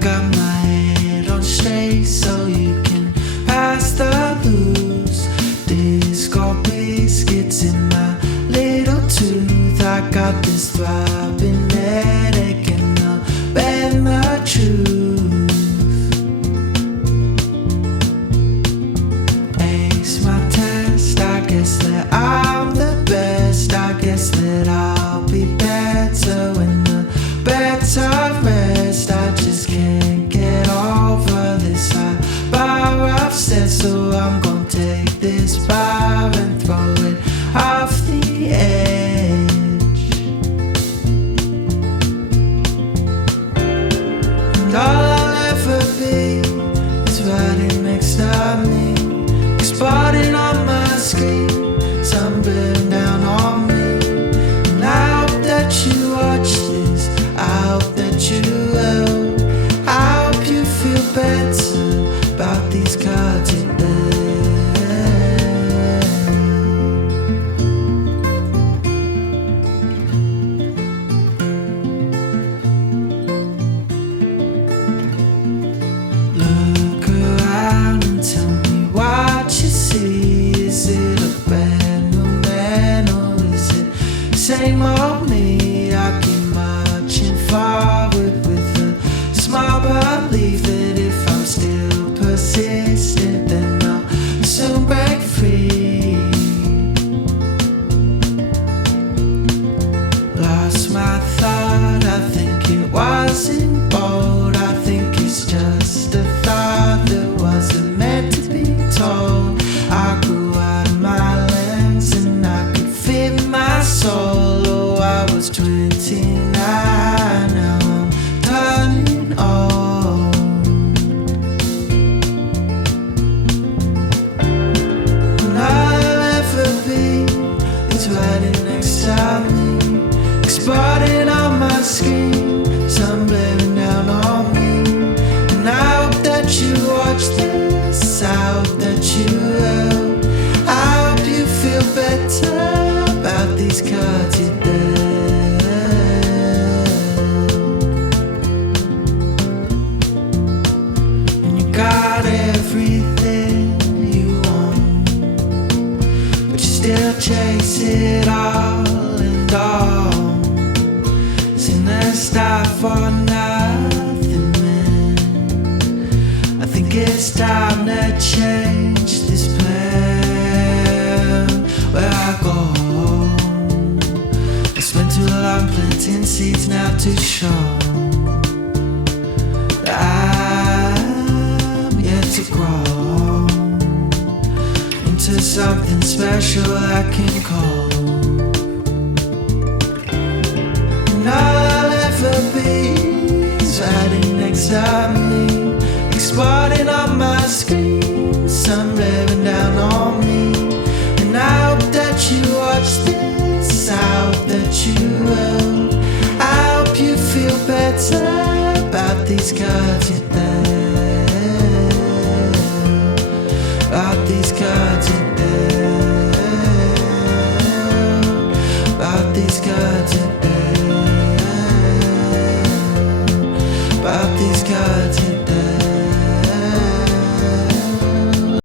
got my head on straight so you can pass the blues. Disco biscuits in my little tooth. I got this throbbing headache and I'll bend the truth. Ace my test, I guess that I'm the best. I guess that I'll be better when the better rest. I just can't get over this high bar I've set, so I'm gonna take this bar and throw it off the edge. And all I'll ever be is riding next to me, exploding on my screen, sunburn down on me. And I hope that you watch this, I hope that you will. I hope you feel better about these cards you dealt. Look around and tell me what you see. Is it a brand new man or is it same old me? I keep marching forward with a small belief that if I'm still persistent, then I'll soon break free. Lost my thought, I think it wasn't bold. I think it's just a thought that wasn't meant to be told. I grew out of my lens and I could fit my soul. Oh, I was 29, now I'm turning old. And all I'll ever be is riding next to me, exploding on my screen, sun blaring down on me. And I hope that you watch this, I hope that you will. I hope you feel better about these cards you dealt. And you got everything you want, but you still chase it all and all. Seen that stop for nothing, man. I think it's time to change this plan. Where I go, I spent too long planting seeds now to show that I'm yet to grow into something special I can call. And all I'll ever be is riding next to me, exploding on my screen, sun blaring down on me. And I hope that you watch this, I hope that you will. I hope you feel better about these cards you dealt, about these cards you dealt, about these cards you dealt, about these cards you